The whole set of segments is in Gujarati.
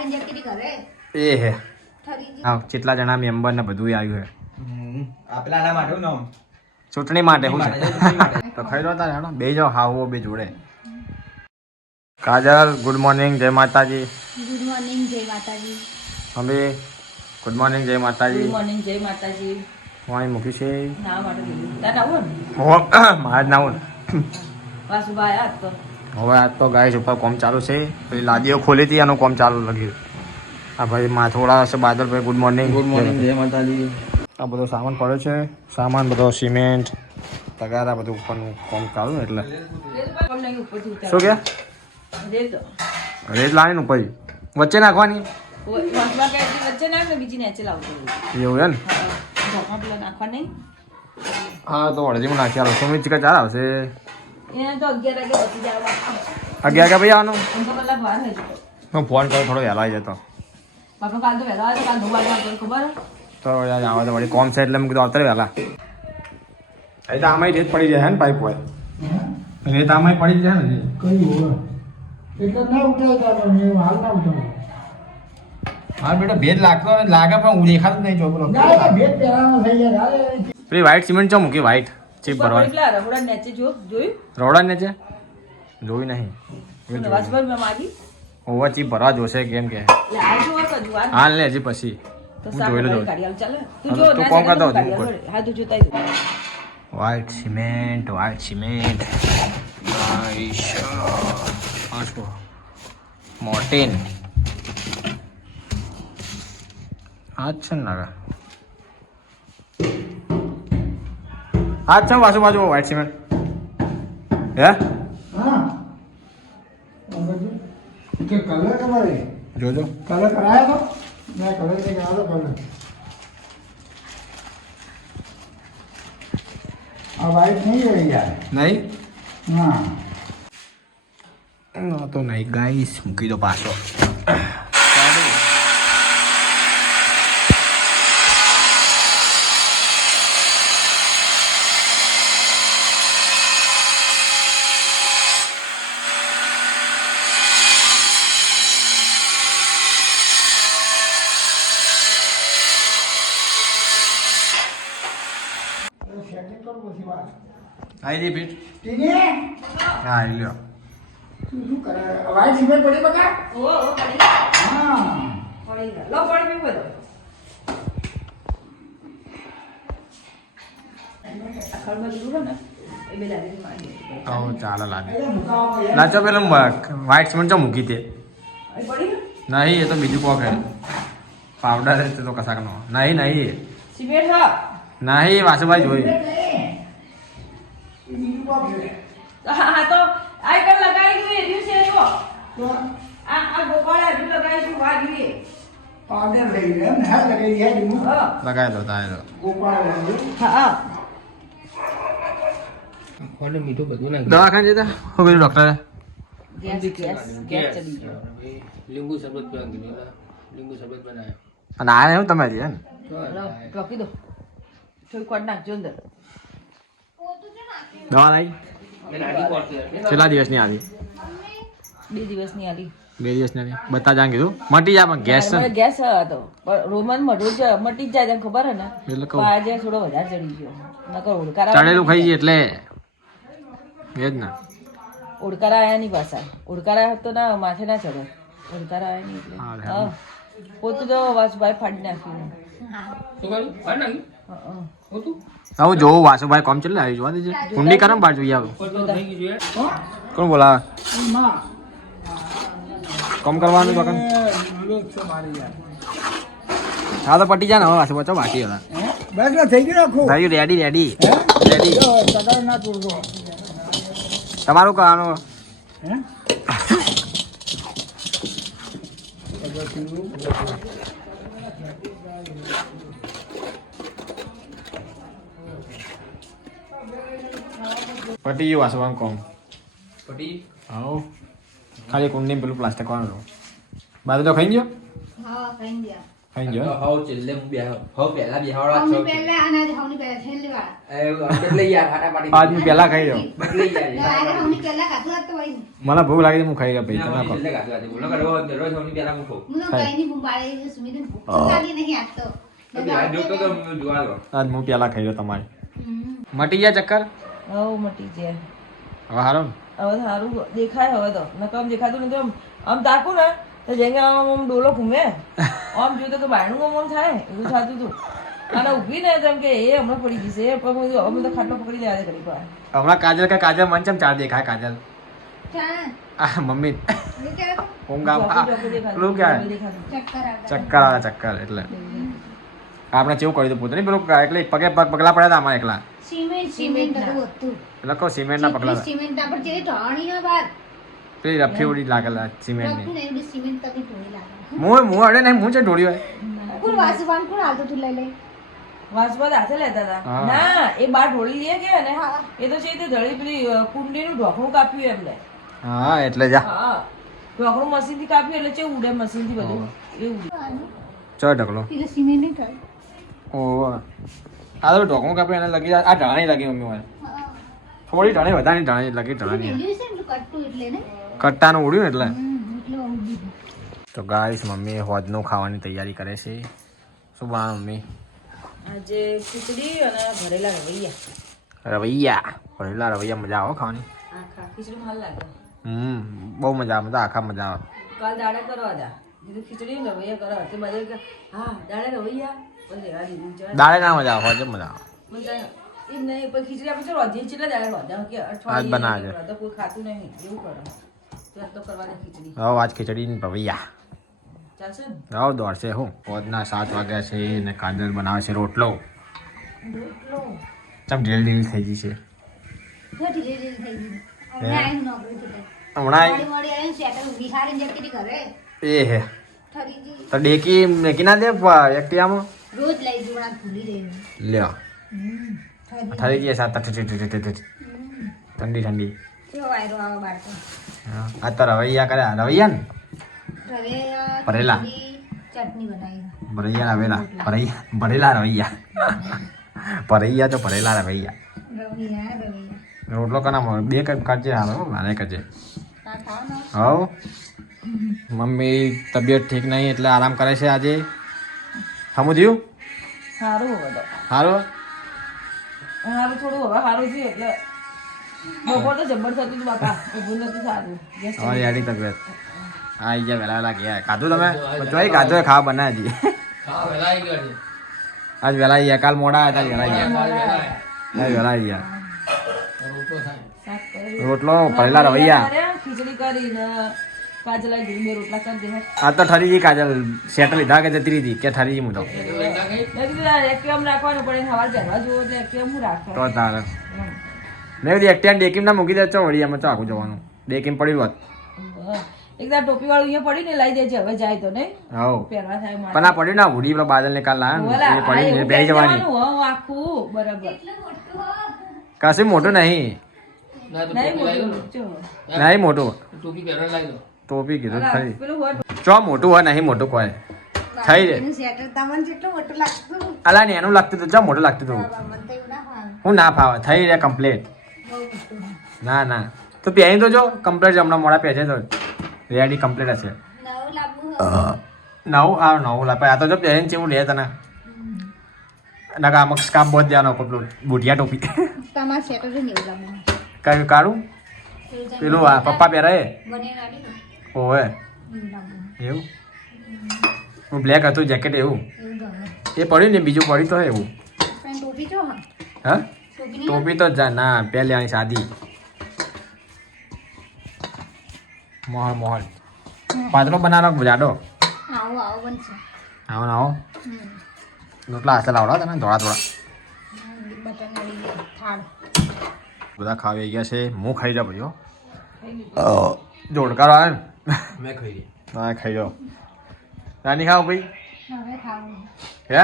એ હે. હા કેટલા જણા મેમ્બર ને બધું આવ્યું હે. આના માટે હું નામ ચૂંટણી માટે શું છે તો ખાઈ લો તારે હેડો બે જો હાવો બે જોડે. કાજલ ગુડ મોર્નિંગ જય માતાજી. ગુડ મોર્નિંગ જય માતાજી. અમે ગુડ મોર્નિંગ જય માતાજી. ગુડ મોર્નિંગ જય માતાજી. વાણી મૂકી છે? ના માટે તાર આવો હો, મારે ના આવું વાસુભાઈ આ તો હવે આજ તો ગાય ઉપર કોમ ચાલુ છે. પેલી લાદીઓ ખોલી હતી એનું કોમ ચાલુ લાગ્યું. આ ભાઈ માથોડા છે બાદલભાઈ ગુડ મોર્નિંગ ગુડ મોર્નિંગ જય માતાજી. આ બધો સામાન પડ્યો છે. સામાન બધો સિમેન્ટ તગારા બધું ઉપરનું કોમ ચાલુ ને એટલે. કોમ નહીં ઉપરથી ઉતાર શું કે? રેત લાવીને ઉપર. વચ્ચે નાખવાની? એવું એમ? હા તો અડધીમાં નાખી આલો. સુમિત ચિકા ચાર આવશે? અગિયાર કે ભાઈ તો હું ફોન કરું થોડો વહેલો આવી જતો તો. આવે હે? યાર તો વળી કોમ છે એટલે મેં કીધું આવતા વહેલા. એ તો આમાં રેત પડી જાય હે ને પાઇપ હોય. રેત આમાં પડી જાય ને કઈ હોય? એટલે ના ઉઠાવતા હાલ ના ઉઠાવો. હા બેટા ભેદ લાગતો લાગે પણ દેખાતું નહીં પેલી વ્હાઈટ સિમેન્ટ ચો મૂકી વ્હાઈટ ચીપ ભરવા ભરવાની. નેચે જો જોયું? રોડા ને છે જોઈ નહીં. અને મે માગી ઓવા ચી ભરવા જોશે કેમ કે. હાલ ને હજી પછી. તો હું જોઈ લઉં. તું હા, તો કરતો હું હતો, હા તું જોતાઈ ઈ. White cement white cement. મોટેન આ જ છે ને જ છે ને બાજુ વ્હાઈટ સિમેન્ટ હે? હા. કે કલર તમારે? જોજો. કલર કરાયો તો? મેં કલર નહીં કરાયો કલર આ વાઈટ નહીં યાર. નહીં? હા તો નહીં ગાઈસ. મૂકી દો પાછો સેટિંગ કરું પછી વાત. આવી જઈ પીઠ ટીની? હા લ્યો. તું શું કરે? અવાજ સિમેન્ટ પડી બકા? ઓ, ઓ, પડી હા. પડી ગયા. લો, એ બે. આવો ચાલે લાગે. લાચો પેલા વ્હાઈટ સિમેન્ટ ચો મૂકી તે પડી? નહીં એ તો બીજું કોક હે. પાવડર તે તો કશાક નો. નહીં નહીં. સિમેન્ટ હા. નહીં વાસુભાઈ છે હા હા, તો આ એક લગાવી ગયું એ દિવસે જો તો આ આ ગોપાળે હજુ લગાવી ગયું વાગ્યું એ. પાવડર લઈ લે ને હા લગાઈ દે ડીમું હા લગાવી દો તારે તો ગોપાળ લઈ લે હા દવાખાને જતા શું કીધું ડોક્ટરે ગેસ ગેસ ગેસ ચડી ગયો લીંબુ શરબત પીવાનું કીધું એટલે લીંબુ શરબત બનાવ્યો અને આ એવું તમે હજી હે ને લો, રોકી દો થોડી કોટ નાખજો અંદર દવા લાવી કેટલા દિવસની આવી? બે દિવસની આલી બે દિવસની આવી. બતા જાણ કીધું. મટી જાય પણ ગેસ છે ને. ગેસ હતો રોમન મોઢું જ મટી જ જાય ખબર હે ને? એટલે કહું. આજે થોડો વધારે ચડી ગયો. નકર ઓડકારા ચડેલું ખાઈ જઈએ એટલે. એ જ ને. ઓડકારા આયા ની પાછા. ઓડકારા હોત તો ના માથે ના ચડે. ઓડકારા આયા નહીં એટલે. પોતું તો વાસુભાઈ ફાડી નાખ્યું. શું કહ્યું? ફાડી નાખ્યું? હા, હા. જોઉં વાસુભાઈ કોમ ચાલે આવી જોવા દેજે. કુંડી કરમ બાર આવું. છે. કોણ બોલાવે? કોમ કરવાનું તો કન લોક છો મારી યાર. હા તો પટી જાય ને હવે વાસુભાઈ ચો બાકી હતા બસ થઈ ગયું આખું? થઈ ગયું રેડી રેડી રેડી તમારું કરવાનું હે? પટી ગયું વાસુભાઈ કોમ પટી હાઉ ખાલી કુંડી પેલું પ્લાસ્ટિક વાળું બાજુ તો ખાઈ ગયો હા ખાઈ ગયા ખાઈ ગયો તો હવ છેલ્લે હું બેહો હવ પહેલા બેહાડવા હવની છો પહેલા આના જ હવની પહેલા છેલ્લી વાળા એ બદલે યાર ફાટાફાટી આજ હું પહેલા ખાઈ ગયો બદલે યાર આજે હવની પહેલા ખાધું હોત તો મને ભૂખ લાગી હું ખાઈ ગયો ભાઈ તમે કહો છેલ્લે ગાતું હતું. બોલો રોજ રોજ હવની પહેલા હું ખાઉં. હું. કઈ નહીં બુંબાળી, સુમિતને ભૂખ લાગી નહીં આજ તો. હું. આજ હું પહેલા ખાઈ ગયો તમારે. મટી ગયા ચક્કર? હવ મટી જાય હવે હારું ને? હવે સારું દેખાય હવે તો. નકર આમ દેખાતું નથી આમ આમ તાકું ને તો જેને આમ આમ ડોલો ઘૂમે. આમ જોયું તો કે બાયણું આમ આમ થાય. એવું થતું હતું અને ઊભી ને તેમ કે એ હમણાં પડી ગઈ છે. પણ હું હવે તો ખાટલો પકડી દે ઘડી પર હમણાં કાજલ કે કાજલ મન ચમ ચાર દેખાય કાજલ? આ મમ્મી. પેલું ક્યાં? ચક્કર આવે ચક્કર એટલે. આપણે જેવું કર્યું હતું પોતાની પેલું એટલે પગે પગ પગલા પડ્યા હતા અમારે એકલા. સિમેન્ટ સિમેન્ટ હતું. એટલે કહો સિમેન્ટના પગલા સિમેન્ટ આપણે જેવી ઢાણી ના બાર. પેલી રફી ઉડી લાગેલા સિમેન્ટની સિમેન્ટ તકી ઢોળી લાગે. હું હું અડે નહીં હું છે ઢોળી હોય? કોણ વાસવાન કોણ હાલતું તું લઈ લઈ? વાસવાદ હાથે લેતા હતા. ના એ બાર ઢોળી લે કે ને એ તો છે તે ધળી પેલી કુંડી કુંડીનું ઢોકણું કાપ્યું એમને હા એટલે જા. હા ઢોકણું મશીનથી કાપ્યું એટલે છે ઉડે મશીનથી બધું એ ઉડે. ચો ઢગલો પેલું સિમેન્ટ નહીં થાય. ઓ આ તો ઢોકણું કાપે એને લગી આ ઢાણી લગી મમ્મી હોય થોડી ઢાણી વધારે ઢાણી લગી ઢાણી. કટ્ટાનું ઉડ્યું એટલે. તો ગાઈસ મમ્મી હોદનું ખાવાની તૈયારી કરે છે. શું બનાવ મમ્મી? આજે ખીચડી અને ભરેલા રવૈયા. રવૈયા. ભરેલા રવૈયા મજા આવે ખાવાની. આખા ખીચડી હાલ લાગે. હમ બહુ મજા આવે મજા આખા મજા આવે. કાલ દાડે કરવા દા ખીચડી રવૈયા કરવા તે બધા હા દાડે રવૈયા. દાળે ના મજા આવે હોજે મજા આવે. ખીચડી આપણે ચાલો હજી દાડે રોધા કે આજ અઠવાડિયે બનાવજે. રોધા કોઈ ખાતું નહીં એવું કરો. ત્યારે તો કરવા દે ખીચડી. હવે આજ ખીચડી દોડશે હું. પોતના સાત વાગ્યા છે ને કાજલ બનાવે છે રોટલો. રોટલો? ચમ ઢીલ ઢીલ થઈ ગઈ છે. હમણાં. એ હે. તો ડેકી મેકી ના દે એકટીયામાં? રોજ લઈ જવું આ ભૂલી રહી લ્યો. ઠરી. ગયા સાત ઠંડી. ઠંડી. આ તો રવૈયા કર્યા રવૈયા ને? ભરેલા. ભરૈયા રવેલા ભરૈયા ભરેલા રવૈયા. ભરૈયા તો ભરેલા રવૈયા. રોટલો કના બે કઈ કરજે હાલો મારે કરજે હવ. મમ્મી તબિયત ઠીક નહીં એટલે આરામ કરે છે આજે. હમું થયું સારું હવે સારું સારું થોડું હવે સારું છે એટલે. બપોર તો જબ્બર થતું હતું બાપા ઊભું નથી સારું ગેસ હવે તબિયત. હા ઈ ગયા વહેલા ગયા. ખાધું તમે? જોઈ ખાધું ખાવા ગયા છે આજ વહેલા ગયા. કાલ મોડા હતા વહેલા ગયા. વહેલા ગયા. રોટલો ભરેલા રવૈયા. ખીચડી કરી ને કાજલા ઘી બે રોટલા કરી દે આ તો ઠરી ગઈ કાજલ સેટ લીધા કે જતી રહી કે ઠરી ગઈ હું તો એક્ટિવામ રાખવાનું પડે સવાર પહેરવા જુઓ એટલે એક્ટિવામ હું રાખે તો તારે. એમ. મેં કીધું એકટીયા ડેકીમ ના મૂકી દે ચો વળી આમાં ચાકું જવાનું. ડેકીમ પડ્યું હોત. હા. એક ટોપી વાળું અહીંયા પડી ને લઈ દેજે હવે જાય તો નહીં? હવ. પહેરવા થાય મારે. પણ આ પડ્યું ના હુડી પેલા બાદલ ને કાલ લાયા એ પડી પહેરી પહેરી જવાની. હો, આખું બરાબર. કશું મોટું નહીં. નહીં મોટું, નહીં મોટું. ટોપી પહેરવા લાવી દો. ટોપી કીધું થઈ જો ચો મોટું હોય નહીં મોટું કોઈ. થઈ જાય અલા ને એનું લાગતું હતું ચો મોટું લાગતું હતું. હું ના ફાવે થઈ રહ્યા કમ્પ્લીટ ના ના. તો પહેરી તો જો કમ્પ્લીટ હમણાં મોડા પહેરે તો. રેડી કમ્પ્લીટ હશે. નવું આ નવું? લાપે આ તો જો પહેરીને કેવું લે તને. ના કામ કામ બહુ જ દેવાનો પેલું બુઢિયા ટોપી. જ કયું કાઢું પેલું આ પપ્પા પહેરાય બને નાડી ને ઓવે. એવું? એવું હું બ્લેક હતું જેકેટ એવું? એવું એ પડ્યું ને બીજું પડ્યું તો એવું. ટોપી જો હા? હા ટોપી તો જા ના પહેલે આની સાદી. મોહન મોહન પાતળો બનાવવાનો જાડો? આવો આવો બનશે આવો ને આવો. રોટલા હાથે લાવડા તને નાડી થાળ બધા ખાવી ગયા છે હું ખાઈ જાઉં ભાઈઓ જોડકારો આવે ને. મેં ખાઈ લીધી. હા ખાઈ જાઓ નાની ખાવ ભાઈ હવે ખાવું હે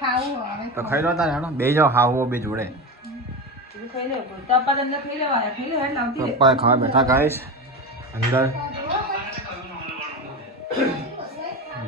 ખાવું હવે તો ખાઈ લો તારે હેડો બે જાઓ ખાવું બે જોડે પેલું ખાઈ લે કોઈ. તો અપ્પા તમને ખાઈ લેવા ખાઈ લે હેડ લાવતી રે. પપ્પા ખાવા બેઠા ગાઈશ અંદર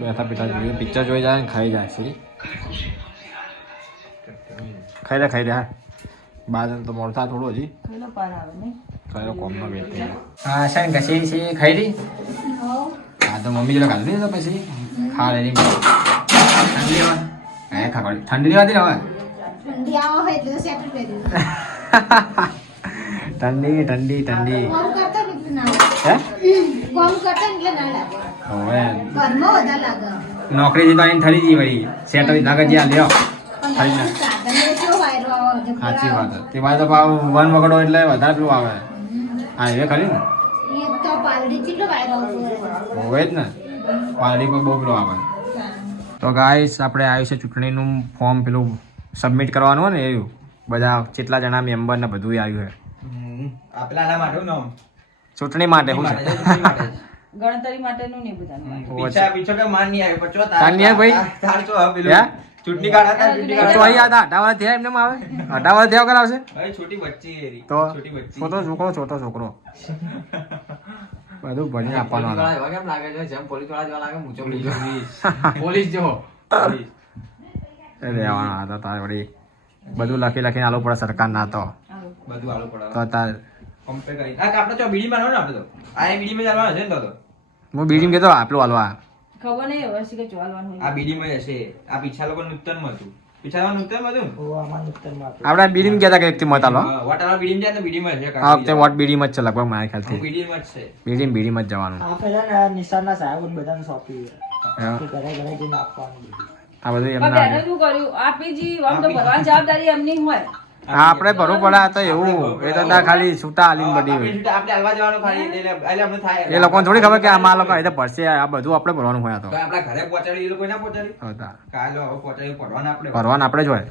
બેઠા બેઠા જોઈએ પિક્ચર જોઈ જાય ને ખાઈ જાય સી ખાઈ લે ખાઈ લે હા બાર તો મોડું થોડો હજી. ને લો કોમનો વેટ થઈ હા ને કશી છે ખાઈ રહી હા તો મમ્મી જોડે ખાધું તો પછી? ખા લે ઠંડી આવે હે ખાકડી ઠંડી હોતી ને હવે? ઠંડી આવો હોય એટલે સ્વેટર પહેર્યું ઠંડી ઠંડી ઠંડી. કોમ કરતો ને ના હે? કોમ કરતો એટલે ના લાગે. હવે ઘરમાં વધારે લાગે. નોકરી તો આઈને થરી જઈ ભાઈ સેટ લાગે જ્યાં લ્યો. પણ ખાઈ લે. સાધન એટલો વાયરો આવે છે. સાચી વાત છે. તે બાજુ તો પાછું વન વગડો એટલે વધારે પેલું આવે. હા એ ખરી ને? હોય. જ ને. પાલડી પર બહુ પેલું આવે. તો ગાઈસ આપણે આવ્યું છે ચૂંટણીનું ફોર્મ પેલું સબમિટ કરવાનું હોય ને એવું. બધા કેટલા જણા મેમ્બર ને બધું આવ્યું છે. ચૂંટણી માટે શું છે? ગણતરી માટેનું નહીં બધાનું પીછા પીછો કે માન નહીં આવે પચો તાર ભાઈ? તાર તો હવે પેલું? ચૂંટણી કાર્ડ હતા ચૂંટણી તો અહીંયા હતા અઢાર થયા એમને આવે અઢાર થયા કરાવશે? હવે છોટી બચ્ચી એરી તો છોટી બચ્ચી. છોટો છોકરો છોટો છોકરો. બધું ભણી આપવાનું. એવા કેમ લાગે છે? જેમ પોલીસવાળા જેવા લાગે મૂંચો પોલીસ. જેવો એ રહેવાના હતા તારે વળી બધું લખી લખીને આલો પડે સરકાર ના તો. બધું આલો પડે. તો તાર કમ્પેર કરી આ આપણે તો બીડી માં ને આપણે તો. આ બીડી માં ચાલવાનું છે ને તો. હું બીજી કહેતો આપલું હાલવા ખબર નહીં હવે શી કે ચાલવાનું આ બીડી માં હશે. આ પીછા લોકો હતું. માં નૂતનમાં હતું. બીડીમાં મત હા, બીડી બીડી માં બીડીમાં જ છે લગભગ મારા ખ્યાલથી. બીડી માં જ છે. બીડીમાં બીડીમાં જ જવાનું. આ બધું. એમના જવાબદારી એમની હોય. આપણે ભરવું પડે તો એવું. એ તો તાર ખાલી છૂટા હાલીને બધી. એ લોકોને થોડી ખબર કે આ લોકો એ ભરશે આ બધું આપણે ભરવાનું હોય તો. ના ભરવાનું આપણે જ હોય.